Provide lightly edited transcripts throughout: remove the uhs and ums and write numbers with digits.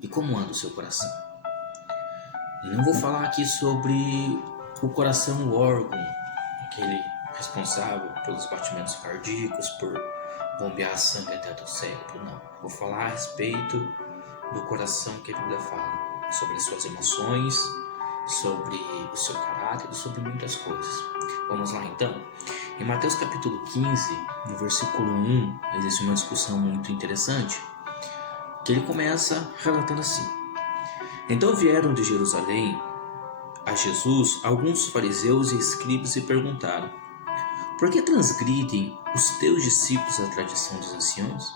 E como anda o seu coração? E não vou falar aqui sobre o coração, o órgão, aquele responsável pelos batimentos cardíacos, por bombear sangue até do cérebro, não. Vou falar a respeito do coração que a Bíblia fala, sobre as suas emoções, sobre o seu caráter, sobre muitas coisas. Vamos lá então. Em Mateus capítulo 15, no versículo 1, existe uma discussão muito interessante, que ele começa relatando assim: Então vieram de Jerusalém a Jesus alguns fariseus e escribas e perguntaram: Por que transgridem os teus discípulos a tradição dos anciãos?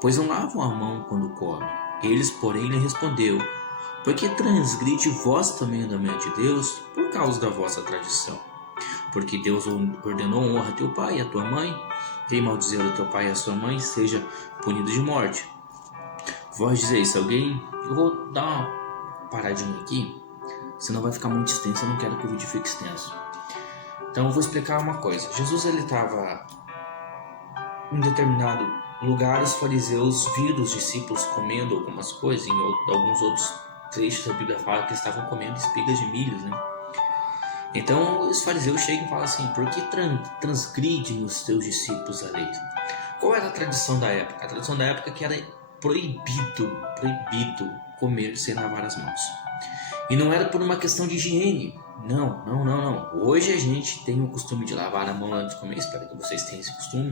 Pois não lavam a mão quando comem. Eles, porém, lhe respondeu: Por que transgride vós também o mandamento de Deus por causa da vossa tradição? Porque Deus ordenou: honra a teu pai e a tua mãe. Quem maldizer o teu pai e a sua mãe seja punido de morte. Vós dizeis: alguém... Eu vou dar uma paradinha aqui, senão vai ficar muito extenso. Eu não quero que o vídeo fique extenso. Então eu vou explicar uma coisa. Jesus, ele estava em determinado lugar, os fariseus viram os discípulos comendo algumas coisas. Em alguns outros trechos da Bíblia fala que eles estavam comendo espigas de milho, né? Então os fariseus chegam e falam assim: por que transgridem os teus discípulos a lei? Qual era a tradição da época? A tradição da época é que era proibido comer sem lavar as mãos. E não era por uma questão de higiene. Não. Hoje a gente tem o costume de lavar a mão antes de comer, espero que vocês tenham esse costume.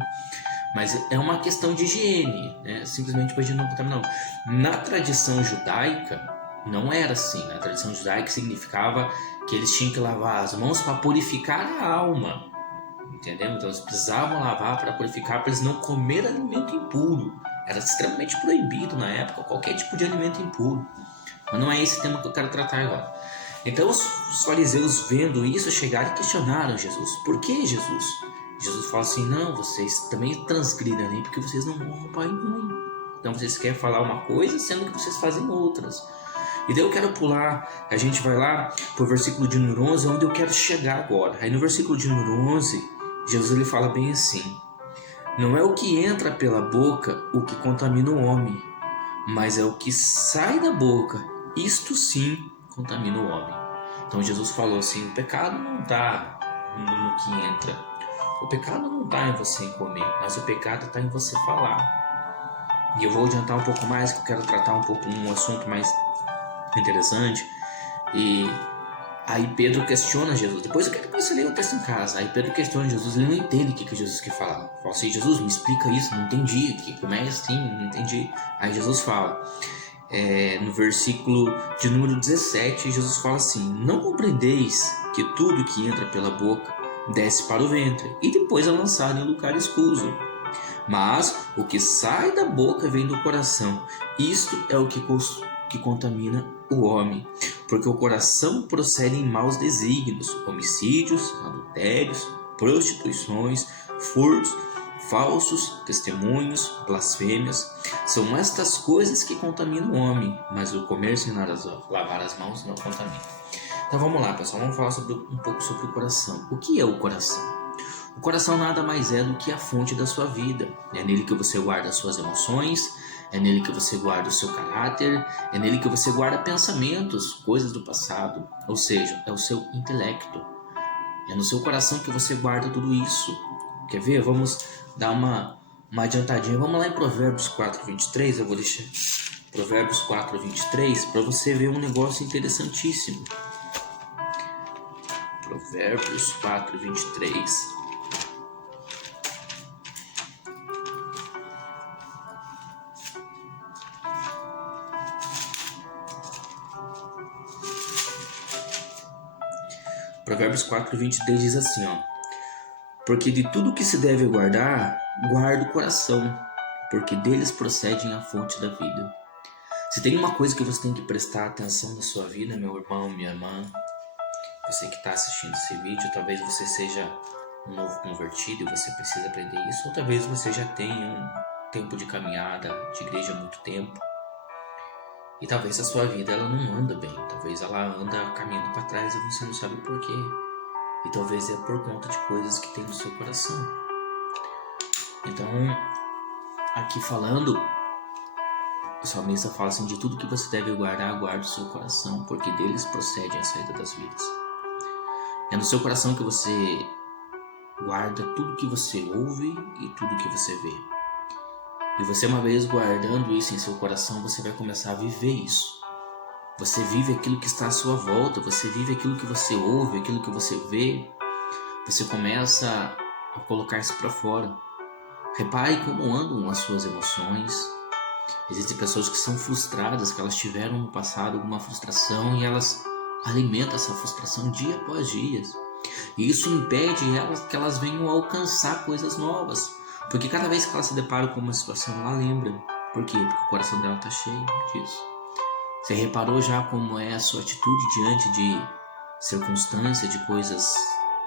Mas é uma questão de higiene, né? Simplesmente para a gente não contaminar. Na tradição judaica, não era assim. Na tradição judaica significava que eles tinham que lavar as mãos para purificar a alma. Entendeu? Então eles precisavam lavar para purificar, para eles não comer alimento impuro. Era extremamente proibido na época qualquer tipo de alimento impuro. Mas não é esse tema que eu quero tratar agora. Então os fariseus, vendo isso, chegaram e questionaram Jesus. Por que, Jesus? Jesus fala assim: não, vocês também transgridem a lei porque vocês não honram pai e mãe. Então vocês querem falar uma coisa, sendo que vocês fazem outras. E daí eu quero pular, a gente vai lá pro versículo de número 11, onde eu quero chegar agora. Aí no versículo de número 11, Jesus ele fala bem assim: não é o que entra pela boca o que contamina o homem, mas é o que sai da boca, isto sim contamina o homem. Então Jesus falou assim: o pecado não está no que entra, o pecado não está em você comer, mas o pecado está em você falar. E eu vou adiantar um pouco mais, que eu quero tratar um pouco um assunto mais interessante. E aí Pedro questiona Jesus. Depois eu quero que você leia o texto em casa. Aí Pedro questiona Jesus, ele não entende o que Jesus quer falar. Fala assim: Jesus, me explica isso, não entendi. Como é assim? Não entendi. Aí Jesus fala, no versículo de número 17, Jesus fala assim: não compreendeis que tudo que entra pela boca desce para o ventre e depois é lançado em lugar escuso. Mas o que sai da boca vem do coração. Isto é o que contamina o homem, porque o coração procede em maus desígnios, homicídios, adultérios, prostituições, furtos, falsos testemunhos, blasfêmias. São estas coisas que contaminam o homem, mas o comer sem lavar as mãos não contamina. Então vamos lá, pessoal, vamos falar um pouco sobre o coração. O que é o coração? O coração nada mais é do que a fonte da sua vida. É nele que você guarda as suas emoções, é nele que você guarda o seu caráter, é nele que você guarda pensamentos, coisas do passado. Ou seja, é o seu intelecto. É no seu coração que você guarda tudo isso. Quer ver? Vamos dar uma adiantadinha. Vamos lá em Provérbios 4:23. Eu vou deixar Provérbios 4:23 para você ver um negócio interessantíssimo. Provérbios 4:23. Provérbios 4:23 diz assim, ó: porque de tudo que se deve guardar, guarda o coração, porque deles procedem a fonte da vida. Se tem uma coisa que você tem que prestar atenção na sua vida, meu irmão, minha irmã, você que está assistindo esse vídeo, talvez você seja um novo convertido e você precisa aprender isso, ou talvez você já tenha um tempo de caminhada de igreja há muito tempo, e talvez a sua vida ela não anda bem, talvez ela anda caminhando para trás e você não sabe o porquê. E talvez é por conta de coisas que tem no seu coração. Então, aqui falando o salmista fala assim: de tudo que você deve guardar, guarde o seu coração, porque deles procede a saída das vidas. É no seu coração que você guarda tudo que você ouve e tudo que você vê. E você, uma vez guardando isso em seu coração, você vai começar a viver isso. Você vive aquilo que está à sua volta, você vive aquilo que você ouve, aquilo que você vê. Você começa a colocar isso para fora. Repare como andam as suas emoções. Existem pessoas que são frustradas, que elas tiveram no passado alguma frustração e elas alimentam essa frustração dia após dia. E isso impede elas que elas venham a alcançar coisas novas. Porque cada vez que ela se depara com uma situação, ela lembra. Por quê? Porque o coração dela está cheio disso. Você reparou já como é a sua atitude diante de circunstâncias, de coisas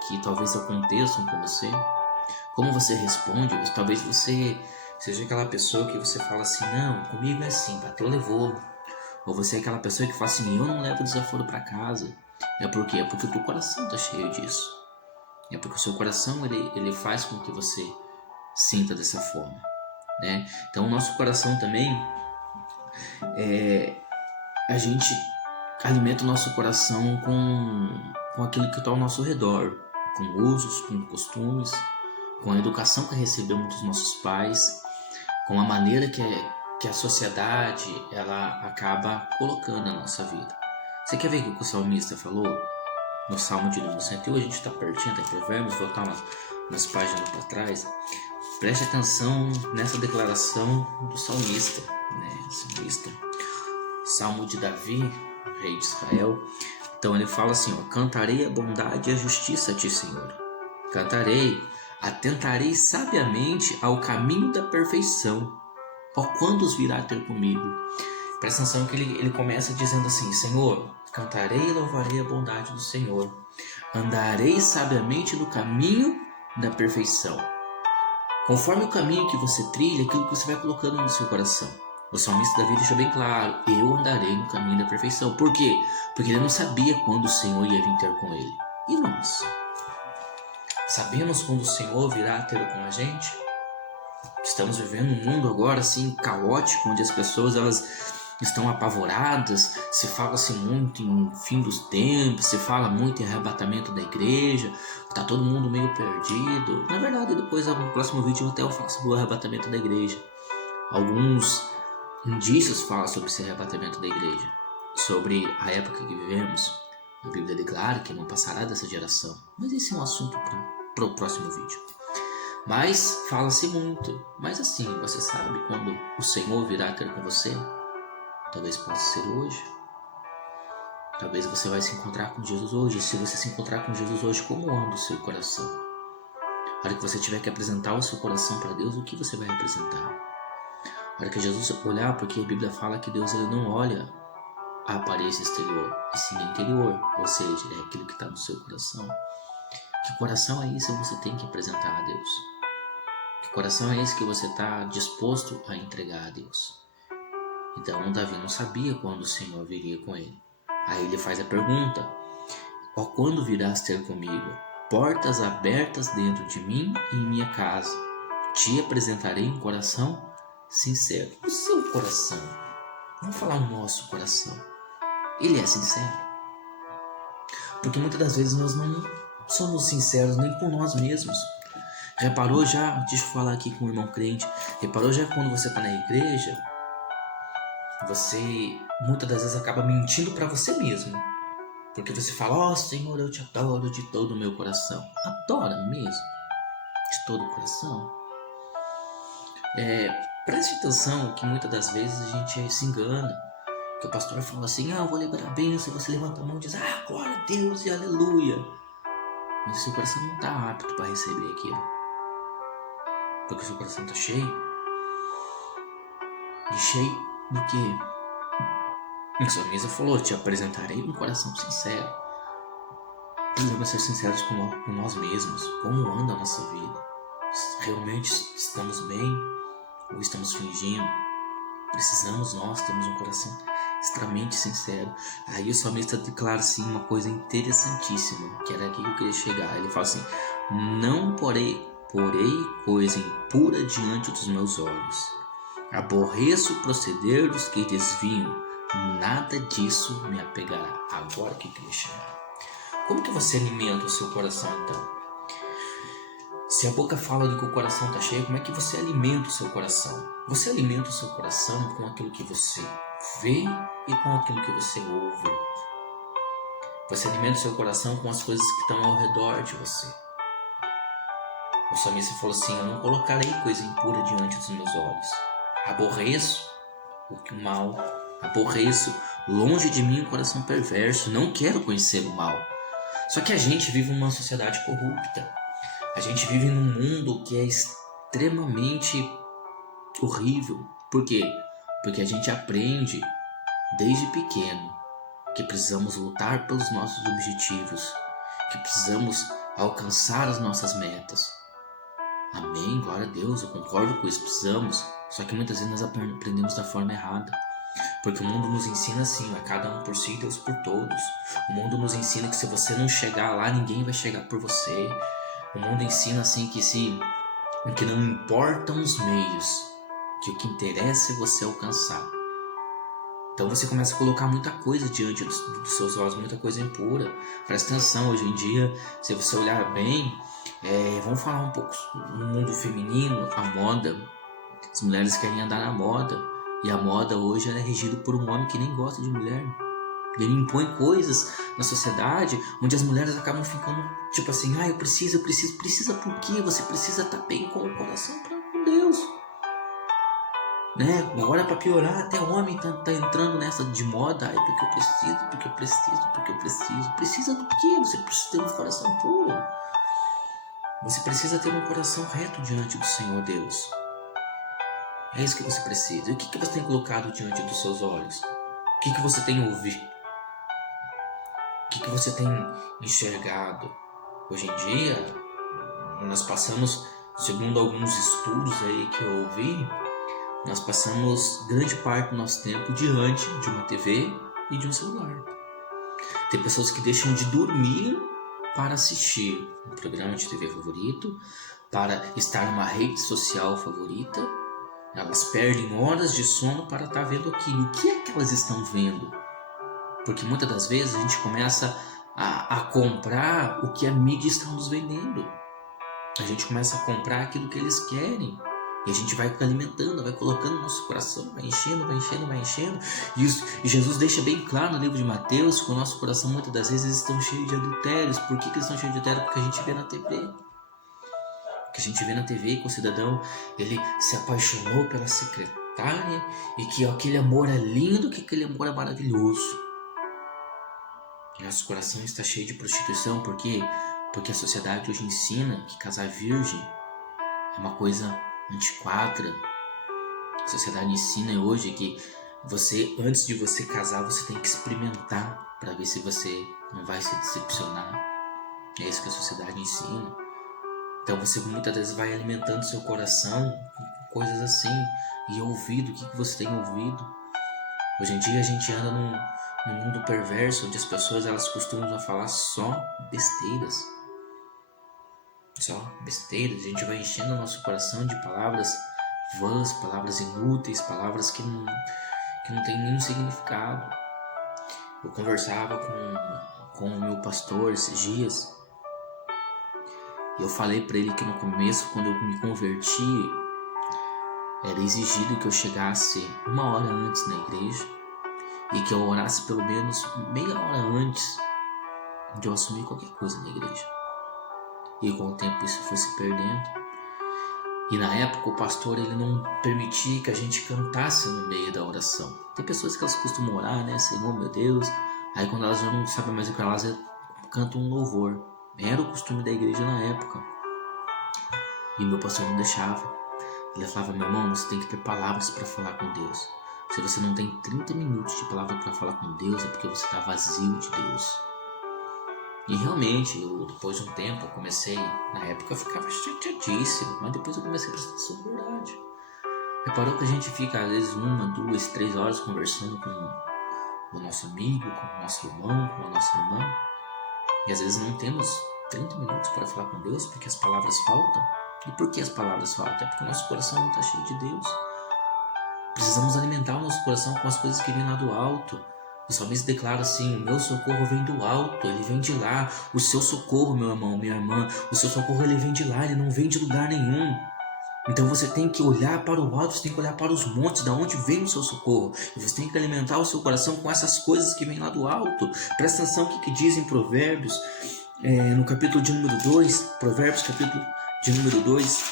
que talvez aconteçam com você? Como você responde? Talvez você seja aquela pessoa que você fala assim: não, comigo é assim, bateu, levou. Ou você é aquela pessoa que fala assim: eu não levo desaforo para casa. É porque o teu coração está cheio disso. É porque o seu coração ele faz com que você sinta dessa forma, né? Então o nosso coração também, a gente alimenta o nosso coração com aquilo que está ao nosso redor, com usos, com costumes, com a educação que recebemos dos nossos pais, com a maneira que a sociedade ela acaba colocando na nossa vida. Você quer ver o que o salmista falou? No Salmo de número 101, a gente está pertinho, está em Provérbios, voltar umas páginas para trás. Preste atenção nessa declaração do salmista, né? Salmo de Davi, rei de Israel. Então ele fala assim: ó, cantarei a bondade e a justiça a ti, Senhor. Atentarei sabiamente ao caminho da perfeição. Ó, quando os virá ter comigo? Presta atenção que ele começa dizendo assim: Senhor, cantarei e louvarei a bondade do Senhor. Andarei sabiamente no caminho da perfeição. Conforme o caminho que você trilha, aquilo que você vai colocando no seu coração. O salmista Davi deixou bem claro: eu andarei no caminho da perfeição. Por quê? Porque ele não sabia quando o Senhor ia vir ter com ele. E nós? Sabemos quando o Senhor virá ter com a gente? Estamos vivendo um mundo agora assim caótico, onde as pessoas elas estão apavoradas. Se fala-se muito em fim dos tempos, se fala muito em arrebatamento da igreja, está todo mundo meio perdido. Na verdade, depois no próximo vídeo até eu falo sobre o arrebatamento da igreja. Alguns indícios falam sobre esse arrebatamento da igreja, sobre a época que vivemos. A Bíblia declara que não passará dessa geração, mas esse é um assunto para o próximo vídeo. Mas fala-se muito. Mas assim, você sabe quando o Senhor virá ter com você? Talvez possa ser hoje. Talvez você vai se encontrar com Jesus hoje. E se você se encontrar com Jesus hoje, como anda o seu coração? A hora que você tiver que apresentar o seu coração para Deus, o que você vai apresentar? A hora que Jesus olhar, porque a Bíblia fala que Deus ele não olha a aparência exterior, e sim a interior. Ou seja, é aquilo que está no seu coração. Que coração é esse que você tem que apresentar a Deus? Que coração é esse que você está disposto a entregar a Deus? Então Davi não sabia quando o Senhor viria com ele. Aí ele faz a pergunta: ó, quando virás ter comigo? Portas abertas dentro de mim e em minha casa. Te apresentarei um coração sincero. O seu coração, vamos falar o nosso coração, ele é sincero? Porque muitas das vezes nós não somos sinceros nem com nós mesmos. Reparou já, deixa eu falar aqui com o irmão crente, reparou já quando você está na igreja, você muitas das vezes acaba mentindo para você mesmo. Porque você fala: ó, Senhor, eu te adoro de todo o meu coração. Adora mesmo? De todo o coração? Preste atenção que muitas das vezes a gente se engana. Que o pastor fala assim: eu vou liberar a bênção, você levanta a mão e diz: glória a Deus e aleluia. Mas o seu coração não está apto para receber aquilo. Porque o seu coração está cheio. E cheio do quê? O salmista falou: te apresentarei um coração sincero. Precisamos ser sinceros com nós mesmos. Como anda a nossa vida? Realmente estamos bem? Ou estamos fingindo? Precisamos nós termos um coração extremamente sincero. Aí o salmista declara assim uma coisa interessantíssima, que era aqui que eu queria chegar. Ele fala assim: não porei coisa impura diante dos meus olhos. Aborreço o proceder dos que desviam. Nada disso me apegará. Agora que me chama. Como que você alimenta o seu coração então? Se a boca fala de que o coração está cheio, como é que você alimenta o seu coração? Você alimenta o seu coração com aquilo que você vê e com aquilo que você ouve. Você alimenta o seu coração com as coisas que estão ao redor de você. O salmista falou assim: eu não colocarei coisa impura diante dos meus olhos. Aborreço o mal, aborreço longe de mim o coração perverso. Não quero conhecer o mal. Só que a gente vive numa sociedade corrupta. A gente vive num mundo que é extremamente horrível. Por quê? Porque a gente aprende desde pequeno que precisamos lutar pelos nossos objetivos, que precisamos alcançar as nossas metas. Amém, glória a Deus, eu concordo com isso, precisamos. Só que muitas vezes nós aprendemos da forma errada. Porque o mundo nos ensina assim, cada um por si, Deus por todos. O mundo nos ensina que se você não chegar lá, ninguém vai chegar por você. O mundo ensina assim que não importam os meios, que o que interessa é você alcançar. Então você começa a colocar muita coisa diante dos seus olhos, muita coisa impura. Presta atenção, hoje em dia, se você olhar bem, vamos falar um pouco no mundo feminino, a moda. As mulheres querem andar na moda, e a moda hoje ela é regida por um homem que nem gosta de mulher. Ele impõe coisas na sociedade onde as mulheres acabam ficando tipo assim: eu preciso. Precisa por quê? Você precisa estar bem com o coração com Deus. Né? Agora para piorar, até o homem tá entrando nessa de moda. Porque eu preciso. Precisa do quê? Você precisa ter um coração puro. Você precisa ter um coração reto diante do Senhor Deus. É isso que você precisa. E o que você tem colocado diante dos seus olhos? O que você tem ouvido? O que você tem enxergado? Hoje em dia, nós passamos, segundo alguns estudos aí que eu ouvi, nós passamos grande parte do nosso tempo diante de uma TV e de um celular. Tem pessoas que deixam de dormir para assistir um programa de TV favorito, para estar numa rede social favorita. Elas perdem horas de sono para estar vendo aquilo. O que é que elas estão vendo? Porque muitas das vezes a gente começa a comprar o que a mídia está nos vendendo. A gente começa a comprar aquilo que eles querem. E a gente vai alimentando, vai colocando no nosso coração, vai enchendo. E Jesus deixa bem claro no livro de Mateus que o nosso coração muitas das vezes estão cheios de adultérios. Por que eles estão cheios de adultérios? Porque a gente vê na TV. Que a gente vê na TV que o cidadão ele se apaixonou pela secretária e que aquele amor é lindo, que aquele amor é maravilhoso. E nosso coração está cheio de prostituição, por quê? Porque a sociedade hoje ensina que casar virgem é uma coisa antiquada. A sociedade ensina hoje que você, antes de você casar, você tem que experimentar para ver se você não vai se decepcionar. É isso que a sociedade ensina. Então você muitas vezes vai alimentando seu coração com coisas assim. E ouvido, o que você tem ouvido? Hoje em dia a gente anda num mundo perverso, onde as pessoas elas costumam falar só besteiras. Só besteiras. A gente vai enchendo o nosso coração de palavras vãs, palavras inúteis, palavras que não tem nenhum significado. Eu conversava com o meu pastor esses dias. E eu falei para ele que no começo, quando eu me converti, era exigido que eu chegasse 1 hora antes na igreja e que eu orasse pelo menos meia hora antes de eu assumir qualquer coisa na igreja. E com o tempo isso foi se perdendo. E na época o pastor ele não permitia que a gente cantasse no meio da oração. Tem pessoas que elas costumam orar, né? Senhor, meu Deus. Aí quando elas já não sabem mais o que elas cantam um louvor. Era o costume da igreja na época. E meu pastor não deixava. Ele falava: meu irmão, você tem que ter palavras para falar com Deus. Se você não tem 30 minutos de palavra para falar com Deus, é porque você está vazio de Deus. E realmente, depois de um tempo, eu comecei, na época eu ficava chateadíssimo, mas depois eu comecei a prestar atenção na verdade. Reparou que a gente fica às vezes 1, 2, 3 horas conversando com o nosso amigo, com o nosso irmão, com a nossa irmã, e às vezes não temos 30 minutos para falar com Deus porque as palavras faltam. E por que as palavras faltam? É porque o nosso coração não está cheio de Deus. Precisamos alimentar o nosso coração com as coisas que vêm lá do alto. O salmista declara assim: o meu socorro vem do alto, ele vem de lá. O seu socorro, meu irmão, minha irmã, o seu socorro ele vem de lá, ele não vem de lugar nenhum. Então você tem que olhar para o alto, você tem que olhar para os montes, da onde vem o seu socorro. E você tem que alimentar o seu coração com essas coisas que vêm lá do alto. Presta atenção o que diz em Provérbios, no capítulo de número 2, Provérbios capítulo de número 2.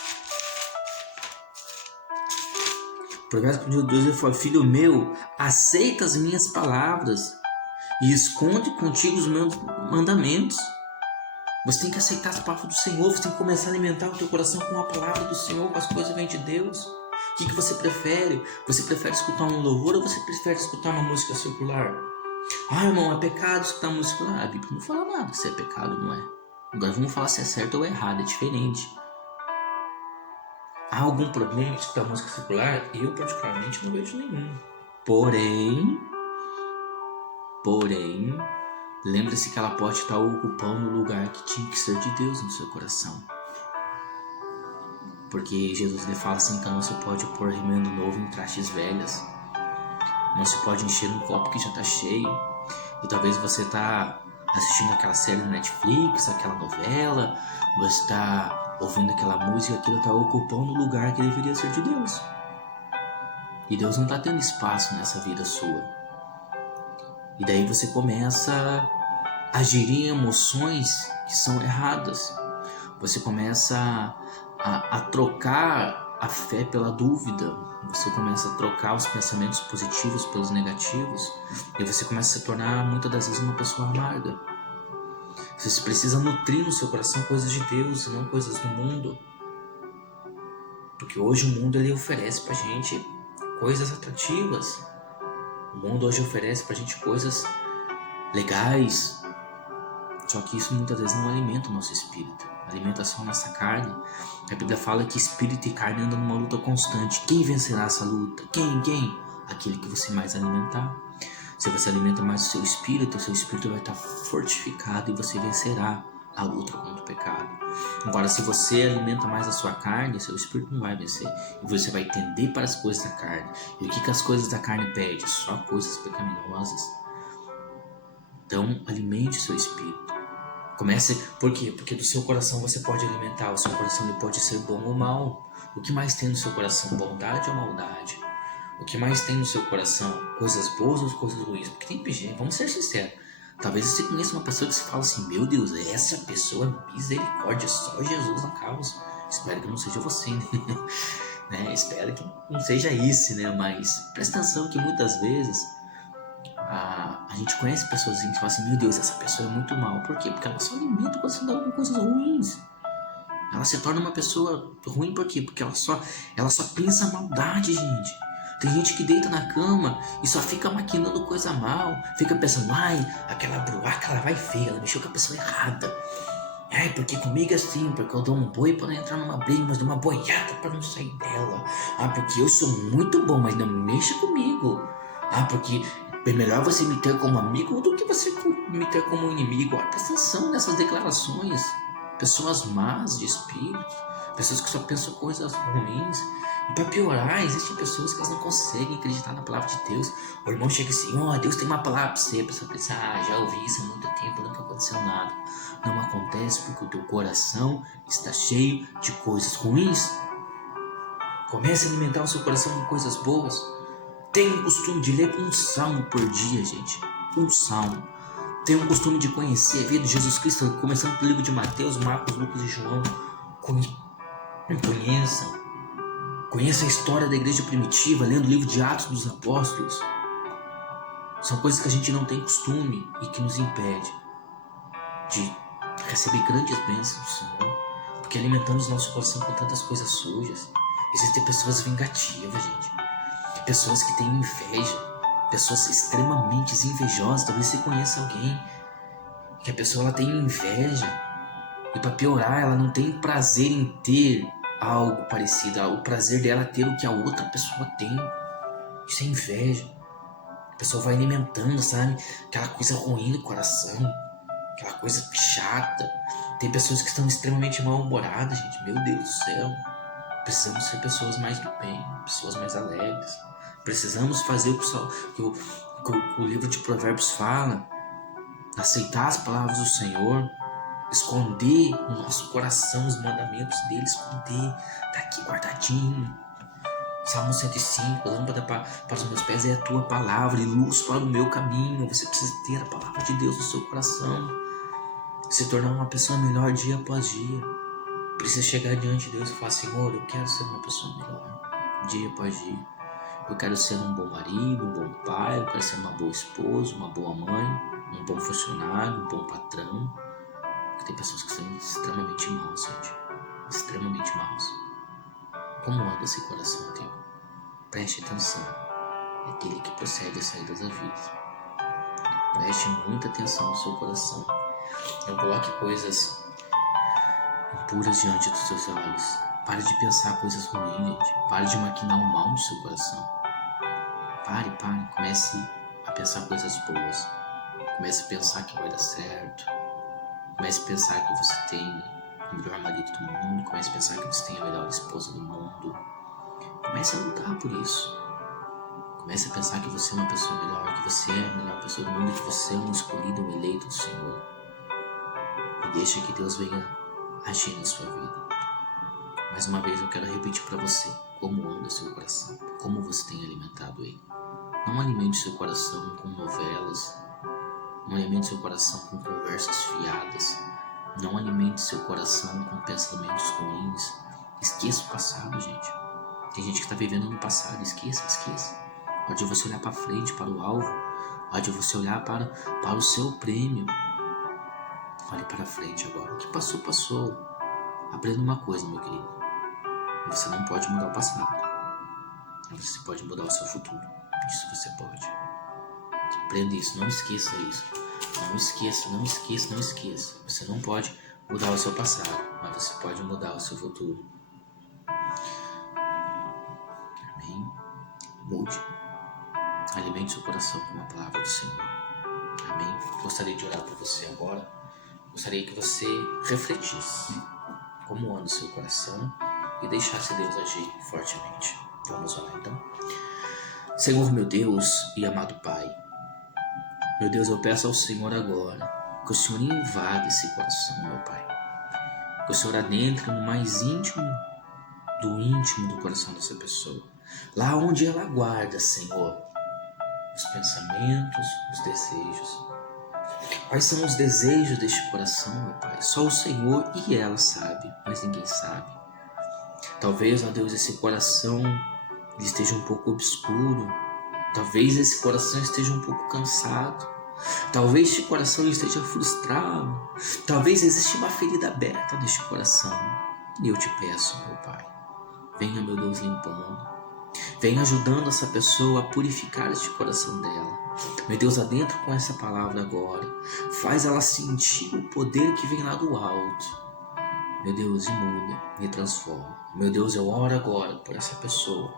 Provérbios capítulo 2, ele fala: filho meu, aceita as minhas palavras e esconde contigo os meus mandamentos. Você tem que aceitar as palavras do Senhor, você tem que começar a alimentar o teu coração com a palavra do Senhor, com as coisas que vêm de Deus. O que você prefere? Você prefere escutar um louvor ou você prefere escutar uma música secular? Ah, irmão, é pecado escutar música secular. A Bíblia não fala nada se é pecado ou não é. Agora vamos falar se é certo ou errado, é diferente. Há algum problema em escutar música secular? Eu particularmente não vejo nenhum. Porém, lembre-se que ela pode estar ocupando o lugar que tinha que ser de Deus no seu coração. Porque Jesus lhe fala assim que não se pode pôr remendo novo em trastes velhas. Não se pode encher um copo que já está cheio. E talvez você está assistindo aquela série na Netflix, aquela novela, você está ouvindo aquela música, aquilo está ocupando o lugar que deveria ser de Deus. E Deus não está tendo espaço nessa vida sua. E daí você começa a gerir emoções que são erradas. Você começa a trocar a fé pela dúvida. Você começa a trocar os pensamentos positivos pelos negativos. E você começa a se tornar, muitas das vezes, uma pessoa amarga. Você precisa nutrir no seu coração coisas de Deus e não coisas do mundo. Porque hoje o mundo ele oferece pra gente coisas atrativas. O mundo hoje oferece pra gente coisas legais. Só que isso muitas vezes não alimenta o nosso espírito. Alimenta só a nossa carne. A Bíblia fala que espírito e carne andam numa luta constante. Quem vencerá essa luta? Quem? Aquele que você mais alimentar. Se você alimenta mais o seu espírito vai estar fortificado e você vencerá a luta contra o pecado. Agora, se você alimenta mais a sua carne, seu espírito não vai vencer. E você vai tender para as coisas da carne. E o que as coisas da carne pedem? Só coisas pecaminosas. Então, alimente o seu espírito. Comece, por quê? Porque do seu coração você pode alimentar. O seu coração ele pode ser bom ou mal. O que mais tem no seu coração? Bondade ou maldade? O que mais tem no seu coração? Coisas boas ou coisas ruins? Porque tem gente, vamos ser sinceros. Talvez você conheça uma pessoa que você fala assim: meu Deus, essa pessoa, misericórdia, só Jesus na causa. Espero que não seja você, né? Espero que não seja isso, né? Mas presta atenção que muitas vezes a gente conhece pessoas assim que falam assim: meu Deus, essa pessoa é muito mal. Por quê? Porque ela só alimenta o coração dela com coisas ruins. Ela se torna uma pessoa ruim por quê? Porque ela só pensa maldade, gente. Tem gente que deita na cama e só fica maquinando coisa mal. Fica pensando: ai, aquela bruaca ela vai feia, ela mexeu com a pessoa errada. Ai, porque comigo é assim, porque eu dou um boi para não entrar numa briga, mas dou uma boiada para não sair dela. Ah, porque eu sou muito bom, mas não mexa comigo. Ah, porque é melhor você me ter como amigo do que você me ter como inimigo. Ah, presta atenção nessas declarações. Pessoas más de espírito, pessoas que só pensam coisas ruins. E para piorar, existem pessoas que elas não conseguem acreditar na palavra de Deus. O irmão chega assim: Deus tem uma palavra para você. A pessoa pensa: já ouvi isso há muito tempo, nunca aconteceu nada. Não acontece porque o teu coração está cheio de coisas ruins. Comece a alimentar o seu coração com coisas boas. Tenha o costume de ler um salmo por dia, gente. Um salmo. Tenha o costume de conhecer a vida de Jesus Cristo, começando pelo livro de Mateus, Marcos, Lucas e João. Conheça a história da igreja primitiva, lendo o livro de Atos dos Apóstolos. São coisas que a gente não tem costume e que nos impede de receber grandes bênçãos do Senhor, porque alimentamos nosso coração com tantas coisas sujas. Existem pessoas vingativas, gente. Pessoas que têm inveja. Pessoas extremamente invejosas. Talvez você conheça alguém que a pessoa ela tem inveja. E para piorar, ela não tem prazer em ter algo parecido. O prazer dela é ter o que a outra pessoa tem. Isso é inveja. A pessoa vai alimentando, sabe? Aquela coisa ruim no coração. Aquela coisa chata. Tem pessoas que estão extremamente mal-humoradas, gente. Meu Deus do céu. Precisamos ser pessoas mais do bem. Pessoas mais alegres. Precisamos fazer o livro de Provérbios fala, aceitar as palavras do Senhor, esconder no nosso coração os mandamentos dele, esconder, tá aqui guardadinho. Salmo 105, lâmpada para os meus pés é a tua palavra e luz para o meu caminho. Você precisa ter a palavra de Deus no seu coração, se tornar uma pessoa melhor dia após dia. Precisa chegar diante de Deus e falar: Senhor, eu quero ser uma pessoa melhor dia após dia. Eu quero ser um bom marido, um bom pai, eu quero ser uma boa esposa, uma boa mãe, um bom funcionário, um bom patrão. Porque tem pessoas que são extremamente maus, gente. Extremamente maus. Como anda esse coração teu? Preste atenção. É dele que procede as saídas da vida. Preste muita atenção no seu coração. Não coloque coisas impuras diante dos seus olhos. Pare de pensar coisas ruins, gente. Pare de maquinar o mal no seu coração. Pare. Comece a pensar coisas boas. Comece a pensar que vai dar certo. Comece a pensar que você tem o melhor marido do mundo. Comece a pensar que você tem a melhor esposa do mundo. Comece a lutar por isso. Comece a pensar que você é uma pessoa melhor, que você é a melhor pessoa do mundo, que você é um escolhido, um eleito do Senhor. E deixa que Deus venha agir na sua vida. Mais uma vez eu quero repetir para você como anda o seu coração, como você tem alimentado ele. Não alimente seu coração com novelas, não alimente seu coração com conversas fiadas, não alimente seu coração com pensamentos ruins. Esqueça o passado, gente. Tem gente que está vivendo no passado, esqueça. Hora de você olhar para frente, para o alvo, hora de você olhar para o seu prêmio. Olhe para frente agora. O que passou, passou. Aprenda uma coisa, meu querido. Você não pode mudar o passado. Você pode mudar o seu futuro. Isso você pode. Aprenda isso, não esqueça isso. Não esqueça. Você não pode mudar o seu passado, mas você pode mudar o seu futuro. Amém? Mude. Alimente seu coração com a palavra do Senhor. Amém? Gostaria de orar por você agora. Gostaria que você refletisse como anda o seu coração e deixasse Deus agir fortemente. Vamos orar então. Senhor, meu Deus e amado Pai, meu Deus, eu peço ao Senhor agora que o Senhor invada esse coração, meu Pai. Que o Senhor adentre no mais íntimo do coração dessa pessoa. Lá onde ela guarda, Senhor, os pensamentos, os desejos. Quais são os desejos deste coração, meu Pai? Só o Senhor e ela sabe, mas ninguém sabe. Talvez, ó Deus, esse coração esteja um pouco obscuro. Talvez esse coração esteja um pouco cansado. Talvez este coração esteja frustrado. Talvez exista uma ferida aberta neste coração. E eu te peço, meu Pai, venha, meu Deus, limpando. Venha ajudando essa pessoa a purificar este coração dela. Meu Deus, adentra com essa palavra agora. Faz ela sentir o poder que vem lá do alto. Meu Deus, e muda, me transforma. Meu Deus, eu oro agora por essa pessoa.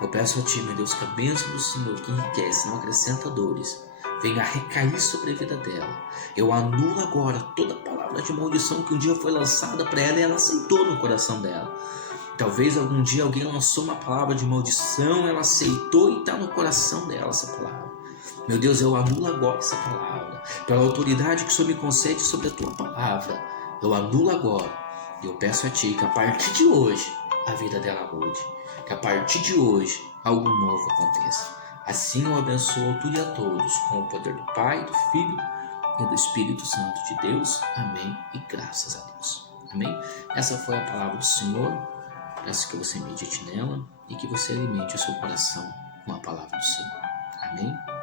Eu peço a Ti, meu Deus, que a bênção do Senhor, que enriquece, não acrescenta dores, venha a recair sobre a vida dela. Eu anulo agora toda palavra de maldição que um dia foi lançada para ela e ela aceitou no coração dela. Talvez algum dia alguém lançou uma palavra de maldição, ela aceitou e está no coração dela essa palavra. Meu Deus, eu anulo agora essa palavra. Pela autoridade que o Senhor me concede sobre a Tua palavra, eu anulo agora. E eu peço a Ti que a partir de hoje a vida dela mude. Que a partir de hoje algo novo aconteça. Assim eu abençoo a tudo e a todos com o poder do Pai, do Filho e do Espírito Santo de Deus. Amém e graças a Deus. Amém? Essa foi a palavra do Senhor. Peço que você medite nela e que você alimente o seu coração com a palavra do Senhor. Amém?